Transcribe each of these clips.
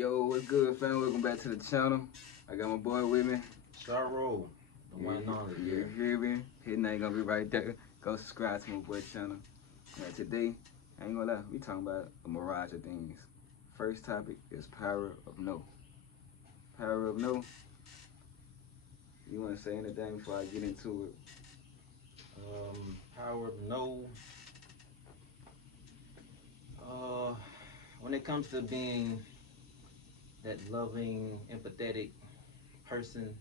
Yo, what's good, fam? Welcome back to the channel. I got my boy with me. Start roll. The one and only. You hear me? His name gonna be right there. Go subscribe to my boy channel. Today, I ain't gonna lie, we talking about a mirage of things. First topic is power of no. Power of no. You wanna say anything before I get into it? Power of no. When it comes to being that loving, empathetic person,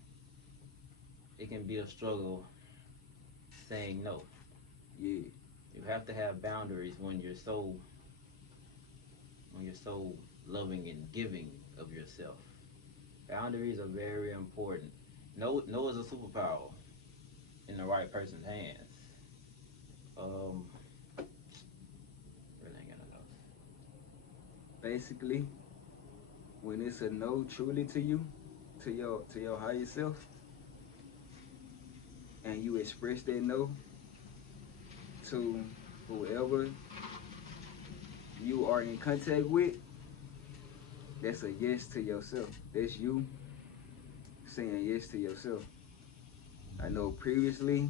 it can be a struggle saying no. Yeah. You have to have boundaries when you're so loving and giving of yourself. Boundaries are very important. No is a superpower in the right person's hands. Really ain't got nothing else. Basically, when it's a no truly to you, to your higher self, and you express that no to whoever you are in contact with, that's a yes to yourself. That's you saying yes to yourself. I know previously,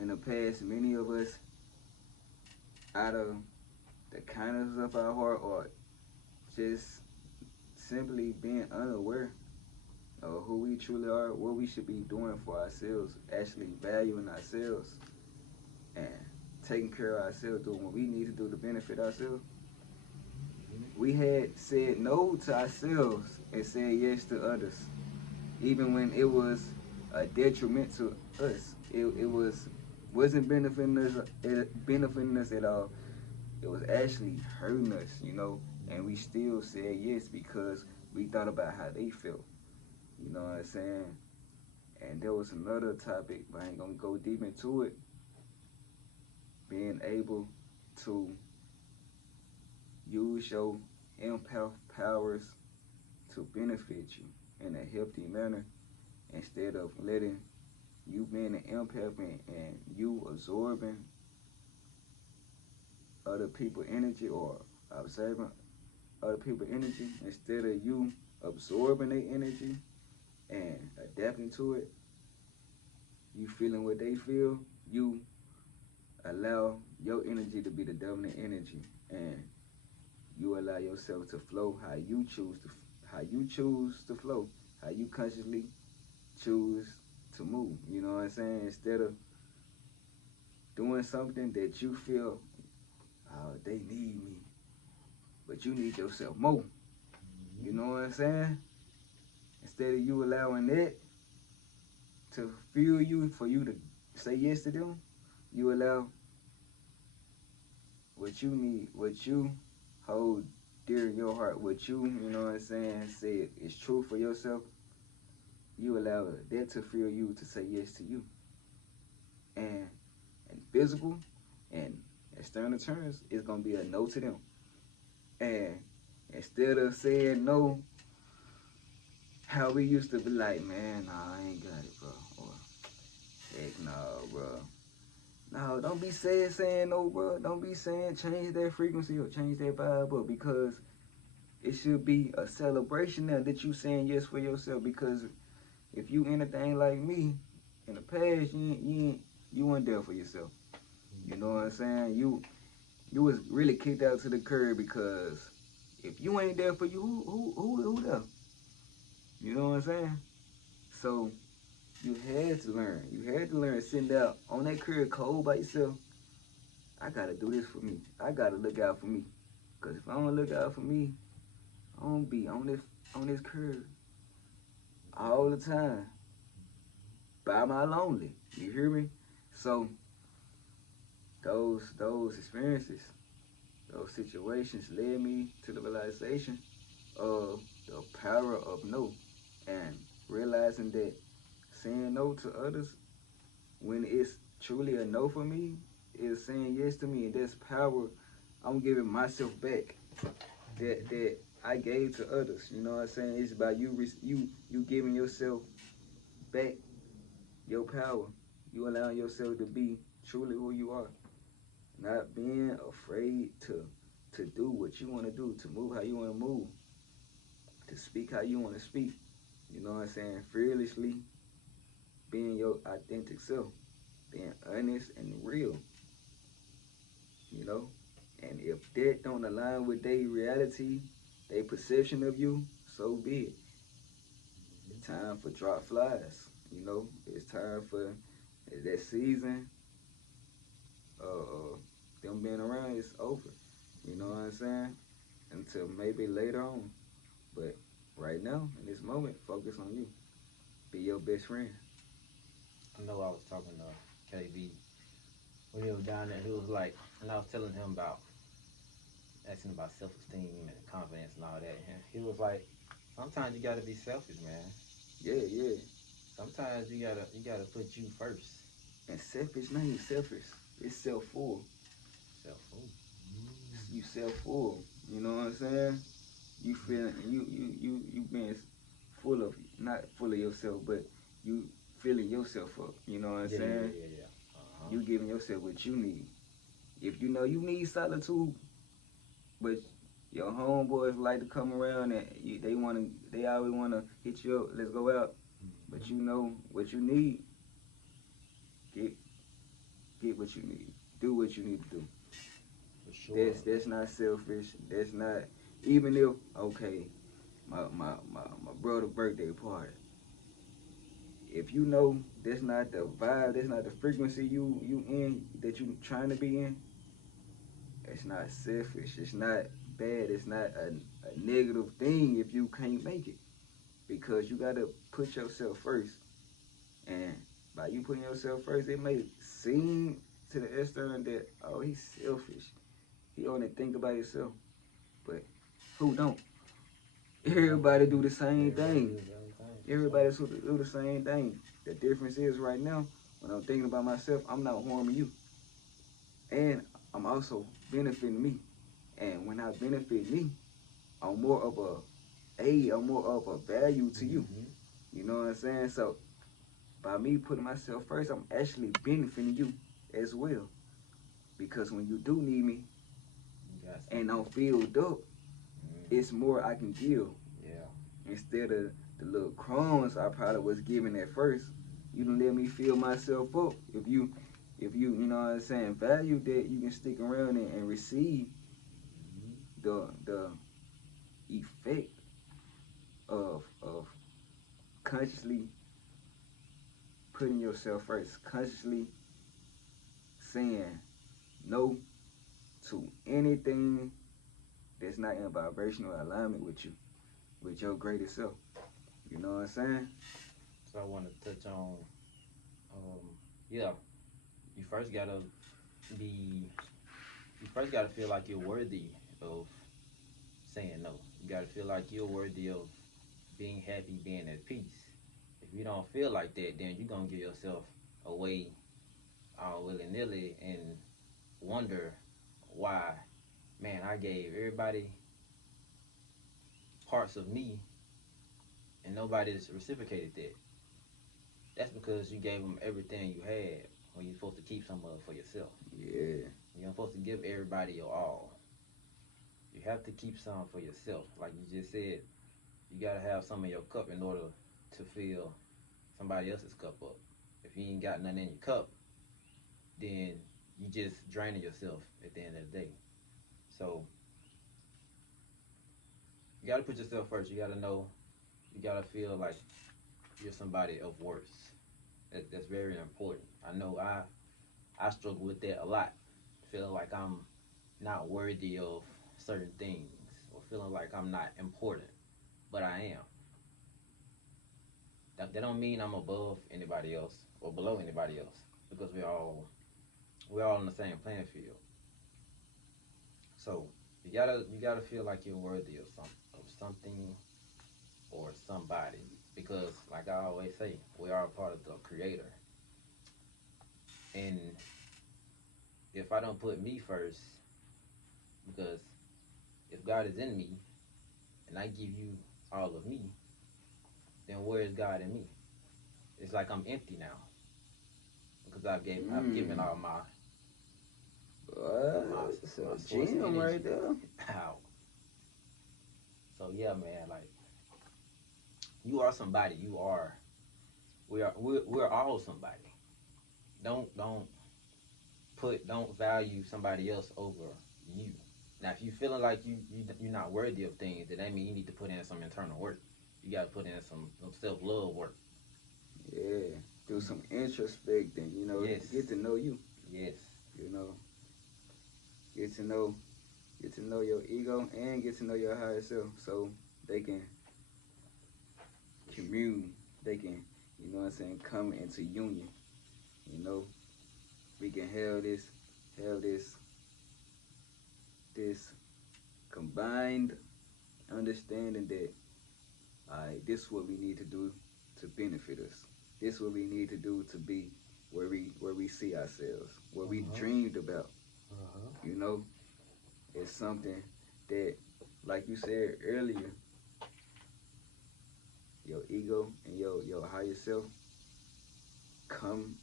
in the past, many of us, out of the kindness of our heart or just simply being unaware of who we truly are, what we should be doing for ourselves, actually valuing ourselves and taking care of ourselves, doing what we need to do to benefit ourselves. We had said no to ourselves and said yes to others, even when it was a detriment to us. It wasn't benefiting us at all. It was actually hurting us, and we still said yes because we thought about how they felt. You know what I'm saying? And there was another topic, but I ain't gonna go deep into it. Being able to use your empath powers to benefit you in a healthy manner instead of letting you being an empath and you absorbing other people's energy or observing other people's energy instead of you absorbing their energy and adapting to it. You feeling what they feel, you allow your energy to be the dominant energy, and you allow yourself to flow how you choose to flow, how you consciously choose to move. You know what I'm saying? Instead of doing something that you feel, oh, they need me, but you need yourself more. You know what I'm saying? Instead of you allowing that to fuel you for you to say yes to them, you allow what you need, what you hold dear in your heart, what you know what I'm saying, say is true for yourself, you allow that to fuel you to say yes to you. And in physical and external terms, it's gonna be a no to them. And instead of saying no, how we used to be like, man, nah, I ain't got it, bro. Or, heck no, bro. No, don't be saying no, bro. Don't be saying change that frequency or change that vibe up, because it should be a celebration now that you saying yes for yourself. Because if you anything like me in the past, you weren't there for yourself. You know what I'm saying? You was really kicked out to the curb, because if you ain't there for you, who there? You know what I'm saying? So you had to learn. You had to learn sitting out on that curb cold by yourself. I gotta do this for me. I gotta look out for me. Cause if I don't look out for me, I don't be on this curb all the time by my lonely. You hear me? So those experiences, those situations led me to the realization of the power of no, and realizing that saying no to others when it's truly a no for me is saying yes to me, and that's power I'm giving myself back that I gave to others. You know what I'm saying? It's about you giving yourself back your power. You allowing yourself to be truly who you are, not being afraid to do what you want to do, to move how you want to move. to speak how you want to speak. You know what I'm saying? Fearlessly, being your authentic self, being honest and real, you know? And if that don't align with their reality, their perception of you, so be it. It's time for drop flies, you know? It's time for that season, them being around is over. You know what I'm saying? Until maybe later on. But right now, in this moment, focus on you. Be your best friend. I know I was talking to KB when he was down there. He was like, and I was telling him about asking about self-esteem and confidence and all that. And he was like, sometimes you gotta be selfish, man. Yeah, yeah. Sometimes you gotta put you first. And selfish, not even selfish. It's self full. Self. Ooh. You self full. You know what I'm saying? You feeling you being full of, not full of yourself, but you filling yourself up. You know what I'm Yeah, yeah, saying? yeah, yeah. Uh huh. You giving yourself what you need. If you know you need solitude, but your homeboys like to come around and they always wanna hit you up. Let's go out. But you know what you need. Get get what you need. Do what you need to do. For sure. That's not selfish. That's not, even if okay, my brother birthday party. If you know that's not the vibe, that's not the frequency you in that you trying to be in, it's not selfish. It's not bad. It's not a negative thing if you can't make it, because you gotta put yourself first. And by you putting yourself first, it may seem to the external that, oh, he's selfish. He only think about himself. But who don't? Everybody do the same Everybody thing. do the same thing. For sure. Everybody do the same thing. The difference is right now, when I'm thinking about myself, I'm not harming you. And I'm also benefiting me. And when I benefit me, I'm more of a aid, I'm more of a value to you. Mm-hmm. You know what I'm saying? So by me putting myself first, I'm actually benefiting you as well. Because when you do need me You got and something. I'm filled up, it's Mm-hmm. more I can give. Yeah. Instead of the little crumbs I probably was giving at first, you don't let me fill myself up. If you know what I'm saying, value that, you can stick around and receive Mm-hmm. the effect of consciously putting yourself first, consciously saying no to anything that's not in vibrational alignment with you, with your greatest self. You know what I'm saying? So I want to touch on, um, yeah, you first gotta be, you first gotta feel like you're worthy of saying no. You gotta feel like you're worthy of being happy, being at peace. If you don't feel like that, then you're gonna give yourself away all willy nilly and wonder why, man, I gave everybody parts of me and nobody's reciprocated that. That's because you gave them everything you had when you're supposed to keep some of it for yourself. Yeah. You're not supposed to give everybody your all. You have to keep some for yourself. Like you just said, you gotta have some in your cup in order to fill somebody else's cup up. If you ain't got nothing in your cup, then you just draining yourself at the end of the day. So you gotta put yourself first. You gotta know. You gotta feel like you're somebody of worth. That's very important. I know I struggle with that a lot, feeling like I'm not worthy of certain things or feeling like I'm not important, but I am. That don't mean I'm above anybody else or below anybody else because we're all on the same playing field. So you gotta feel like you're worthy of something or somebody because like I always say, we are a part of the creator. And if I don't put me first, because if God is in me and I give you all of me, then where is God in me? It's like I'm empty now because I've given Mm. all my What? It's my a source gem right energy there. out. So yeah, man, like You are somebody. You are. We're all somebody. Don't don't value somebody else over you. Now, if you feeling like you're not worthy of things, then that means you need to put in some internal work. You got to put in some self love work. Yeah, do some introspecting. You know, get Yes, to know you. yes. You know, get to know get to know your ego and get to know your higher self, so they can commune. They can, you know what I'm saying, come into union. You know, we can have this combined understanding that, all right, this is what we need to do to benefit us. This is what we need to do to be where we see ourselves, what we Uh-huh. dreamed about. Uh-huh. You know, it's something that, like you said earlier, your ego and your higher self come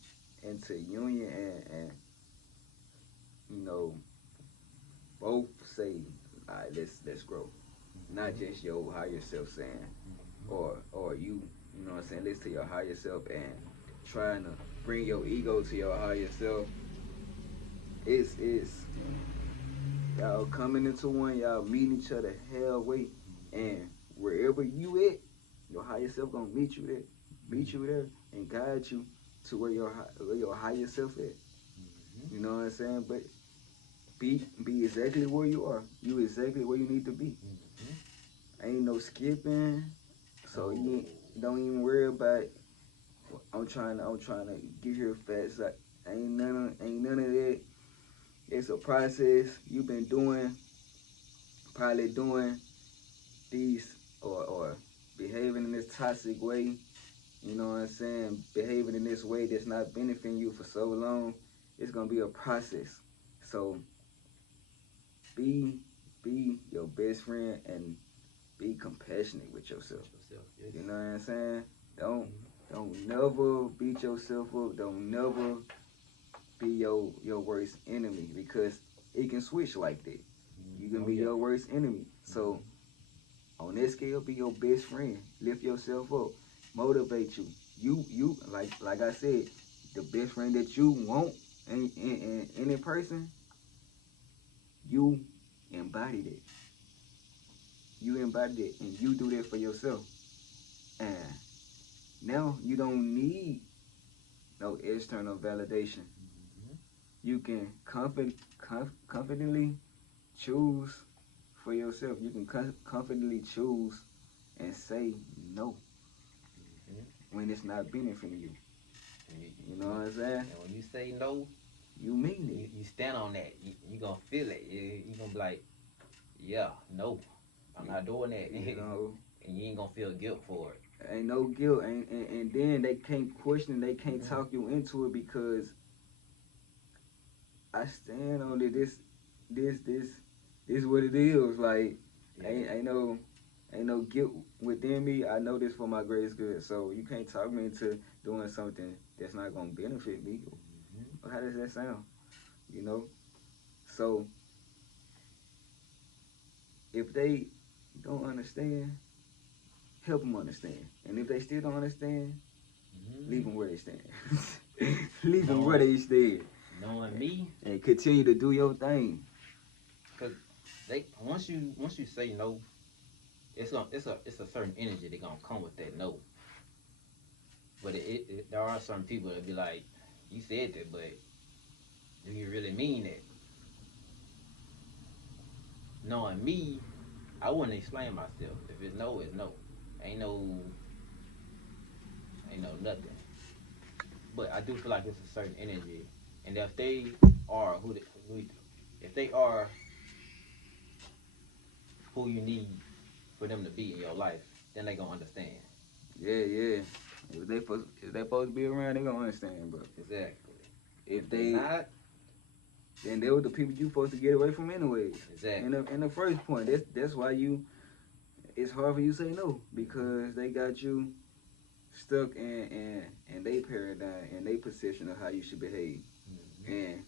into union, and you know, both say, all right, let's grow. Not Mm-hmm. just your higher self saying, Mm-hmm. or you know what I'm saying, listen to your higher self and trying to bring your ego to your higher self. It's y'all coming into one, y'all meeting each other halfway, and wherever you at, your higher self gonna meet you there, and guide you to where your higher self at. Mm-hmm. You know what I'm saying? But be exactly where you are. You exactly where you need to be. Mm-hmm. Ain't no skipping, so No. don't even worry about. I'm trying to get here fast. Like, ain't none of that. It's a process. You've been probably doing these, or behaving in this toxic way. You know what I'm saying? Behaving in this way that's not benefiting you for so long. It's gonna be a process. So be be your best friend and be compassionate with yourself. With yourself, yes. You know what I'm saying? Don't Mm-hmm. don't never beat yourself up. Don't never be your worst enemy, because it can switch like that. You can Oh be yeah. your worst enemy. So Mm-hmm. on that scale, be your best friend. Lift yourself up. Motivate you. You like I said, the best friend that you want in any person, you embody that. You embody that, and you do that for yourself. And now you don't need no external validation. Mm-hmm. You can confidently choose for yourself. You can confidently choose and say no Mm-hmm. when it's not benefiting you. And You know what I'm saying? and when you say no, You mean it. you stand on that. You gonna feel it. You gonna be like, yeah, no, I'm You, not doing that, you know, and you ain't gonna feel guilt for it. ain't no guilt, and then they can't question, they can't Mm-hmm. talk you into it, because I stand on it. This is what it is. Like, Yeah. ain't no guilt within me. I know this for my greatest good. So you can't talk me into doing something that's not gonna benefit me. Mm-hmm. How does that sound? You know. So if they don't understand, help them understand. And if they still don't understand, leave Mm-hmm. them where they stand. Leave them where Knowing they stand, knowing me, and continue to do your thing. cause they once you say no, it's a certain energy that gonna come with that no. But there are some people that be like, you said that, but do you really mean it? Knowing me, I wouldn't explain myself. If it's no, it's no. Ain't no, ain't no nothing. But I do feel like it's a certain energy, and if they are if they are who you need for them to be in your life, then they gonna understand. Yeah, yeah. If they supposed to be around, they gonna understand. But Exactly. if If they they not, then they were the people you supposed to get away from anyways. In exactly. the first point, that's why it's hard for you to say no, Mm-hmm. because they got you stuck in they paradigm and they perception of how you should behave. Mm-hmm. And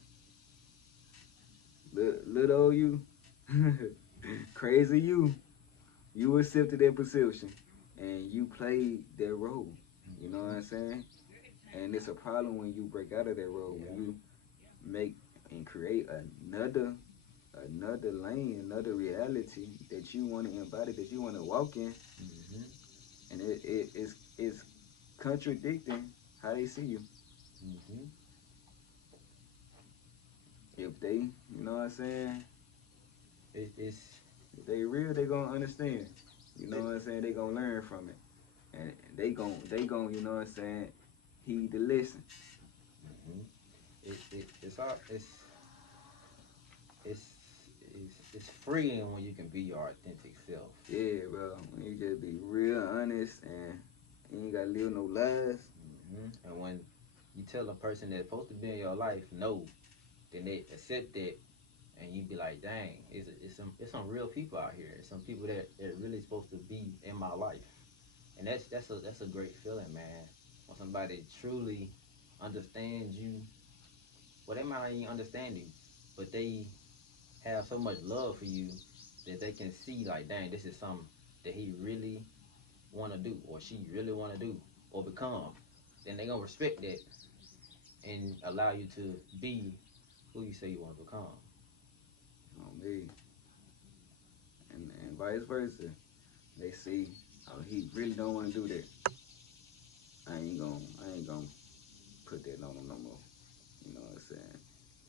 little you, crazy you accepted that perception, and you played that role. You know what Mm-hmm. I'm saying? And it's a problem when you break out of that role, when Yeah. you make and create another lane, another reality that you want to embody, that you want to walk in, Mm-hmm. and it's contradicting how they see you. Mm-hmm. If they, you know what I'm saying, It's if they real, they gonna understand. You know it, what I'm saying? They gonna learn from it, and they gon' you know what I'm saying, heed the lesson. mm-hmm. It's all it's it's freeing when you can be your authentic self. Yeah, bro. When you just be real honest and you ain't gotta live no lies. And when you tell a person that's supposed to be in your life no, then they accept that, and you be like, dang, it's some real people out here. It's some people that really supposed to be in my life, and that's a great feeling, man. When somebody truly understands you, well, they might not even understand you, but they have so much love for you that they can see like, dang, this is something that he really want to do or she really want to do or become. Then they gonna respect that and allow you to be who you say you want to become. On me. And vice versa. They see, oh, he really don't want to do that. I ain't gonna put that on him no more. You know what I'm saying?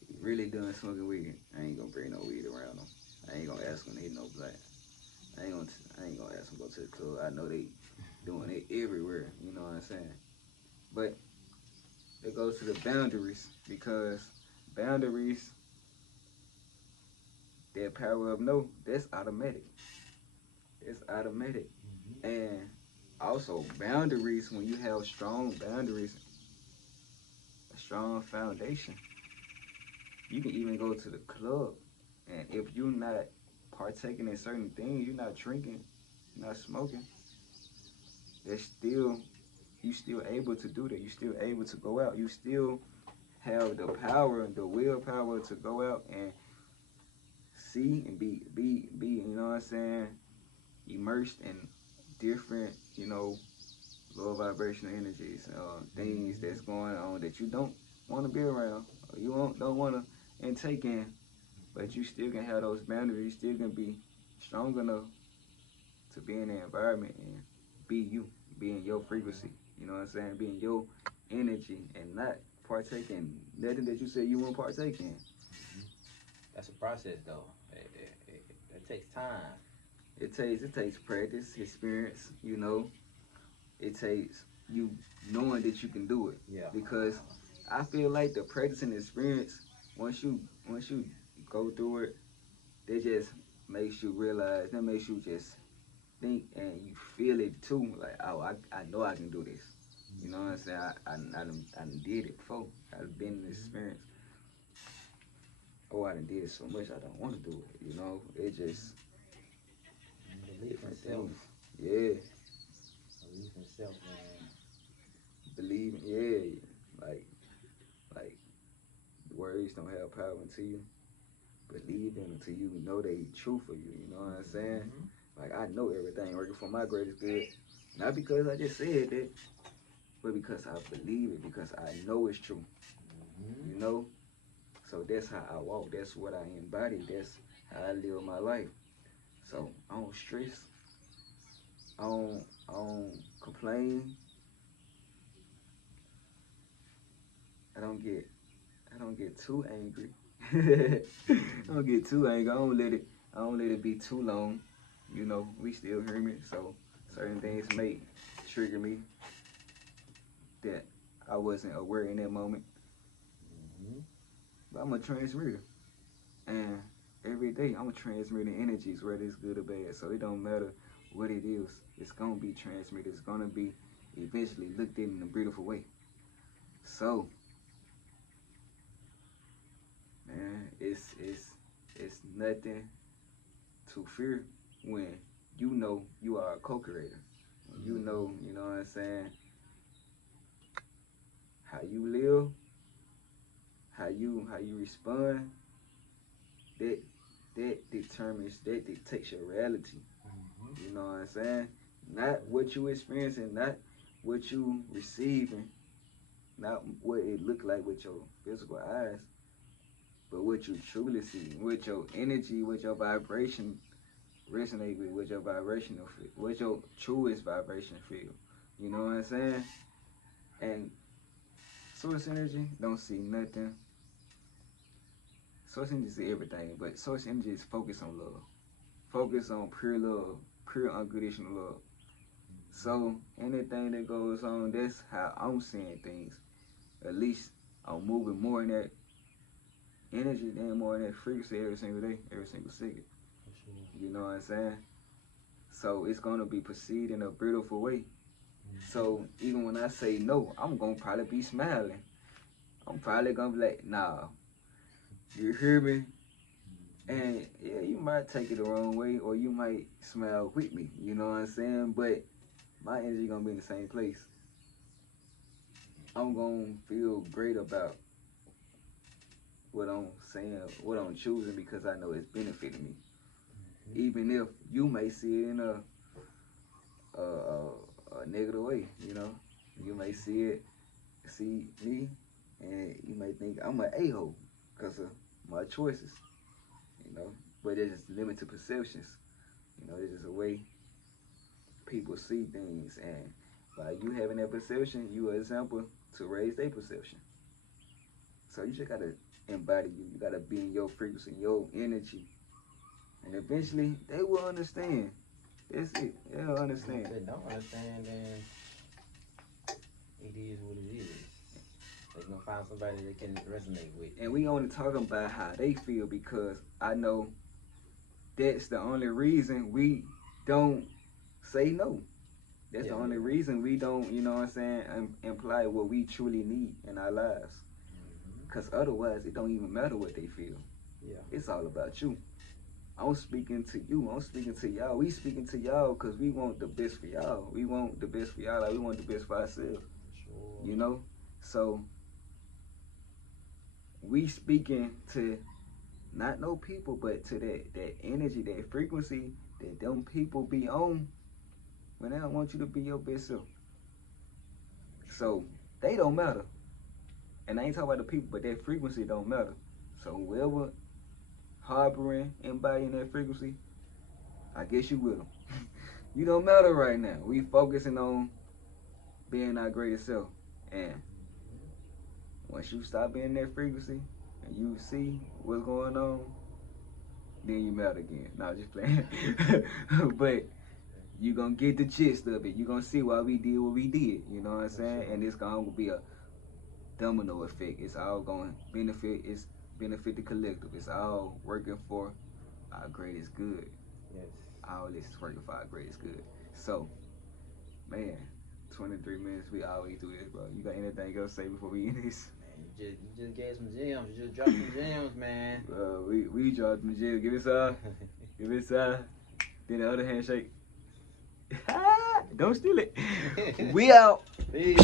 He really done smoking weed. I ain't gonna bring no weed around him. I ain't gonna ask him to hit no black. I ain't gonna ask him to go to the club. I know they doing it everywhere. You know what I'm saying? But it goes to the boundaries because boundaries, that power of no, that's automatic. It's automatic. Mm-hmm. And also boundaries, when you have strong boundaries, a strong foundation, you can even go to the club. And if you're not partaking in certain things, you're not drinking, you're not smoking, there's still you still able to do that. You still able to go out. You still have the power, the willpower to go out and see and be, you know what I'm saying, immersed in different, low vibrational energies, things Mm-hmm. that's going on that you don't want to be around, or you don't want to intake in, but you still can have those boundaries. You still can be strong enough to be in the environment and be you, be in your frequency. You know what I'm saying? Be in your energy and not partake in nothing that you say you won't partake in. Mm-hmm. That's a process though. It takes time. It takes practice, experience. It takes you knowing that you can do it, Yeah. because I feel like the practice and experience, once you go through it, that just makes you realize, that makes you just think and you feel it too. Like, oh, I know I can do this. You know what I'm Mm-hmm. saying? I done did it before. I've been in this Mm-hmm. experience. Oh, I done did it so much I don't want to do it. It just Belief in different self. things. Yeah, Belief in self, man. believe. Yeah, like like words don't have power until you believe them, until you know they true for you. You know what I'm saying? Mm-hmm. Like, I know everything working for my greatest good, not because I just said that, but because I believe it, because I know it's true. Mm-hmm. You know, so that's how I walk. That's what I embody. That's how I live my life. So I don't stress. I don't complain. I don't get I don't get too angry. I don't get too angry. I don't let it be too long. We still human, so certain things may trigger me that I wasn't aware in that moment. Mm-hmm. But I'm a transmitter, and every day I'm transmitting energies, whether it's good or bad. So it don't matter what it is. It's gonna be transmitted. It's gonna be eventually looked in a beautiful way. So, man, it's nothing to fear when you know you are a co-creator. When Mm-hmm. you know what I'm saying, how you live, how you respond, that that dictates your reality. Mm-hmm. You know what I'm saying? Not what you experiencing, not what you receiving, not what it look like with your physical eyes, but what you truly see, what your energy, what your vibration resonate with, what your vibrational feel, what your truest vibration feel. You know what I'm saying? And source energy don't see nothing. Source energy see everything, but source energy is focused on love. Focus on pure love, pure unconditional love. So anything that goes on, that's how I'm seeing things. At least I'm moving more in that energy than more in that frequency every single day, every single second. For sure. You know what I'm saying? So it's gonna be perceived in a beautiful way. So even when I say no, I'm gonna probably be smiling. I'm probably gonna be like, nah, you hear me? And yeah, you might take it the wrong way, or you might smile with me. You know what I'm saying? But my energy gonna be in the same place. I'm gonna feel great about what I'm saying, what I'm choosing, because I know it's benefiting me. Even if you may see it in a negative way, you know, you may see me, and you may think I'm an a-hole because of my choices, you know. But it's just limited perceptions, you know. It's just a way people see things, and by you having that perception, you are an example to raise their perception. So you just gotta embody you. You gotta be in your frequency, your energy, and eventually they will understand. That's it. They'll understand. If they don't understand, then it is what it is. They're gonna find somebody they can resonate with. And we only talking about how they feel, because I know that's the only reason we don't say no. That's the only reason we don't, you know what I'm saying, imply what we truly need in our lives. Because otherwise, it don't even matter what they feel. Yeah. It's all about you. I'm speaking to you. I'm speaking to y'all. We speaking to y'all because we want the best for y'all. We want the best for y'all. Like we want the best for ourselves. Sure. You know? So, we speaking to not no people, but to that energy, that frequency that them people be on when they don't want you to be your best self. So, they don't matter. And I ain't talking about the people, but that frequency don't matter. So, whoever harboring, embodying that frequency, I guess you with them. You don't matter right now. We focusing on being our greatest self. And once you stop being that frequency and you see what's going on, then you matter again. No, just playing. But you gonna get the gist of it. You gonna see why we did what we did. You know what I'm saying? And it's gonna be a domino effect. It's all gonna benefit. It's benefit the collective. It's all working for our greatest good. Yes. All this is working for our greatest good. So, man, 23 minutes. We always do this, bro. You got anything else to say before we end this? Man, you just gave some gems. You just dropped some gems, man. We dropped some gems. Give it some. Give it some. Then the other handshake. Don't steal it. We out. Peace.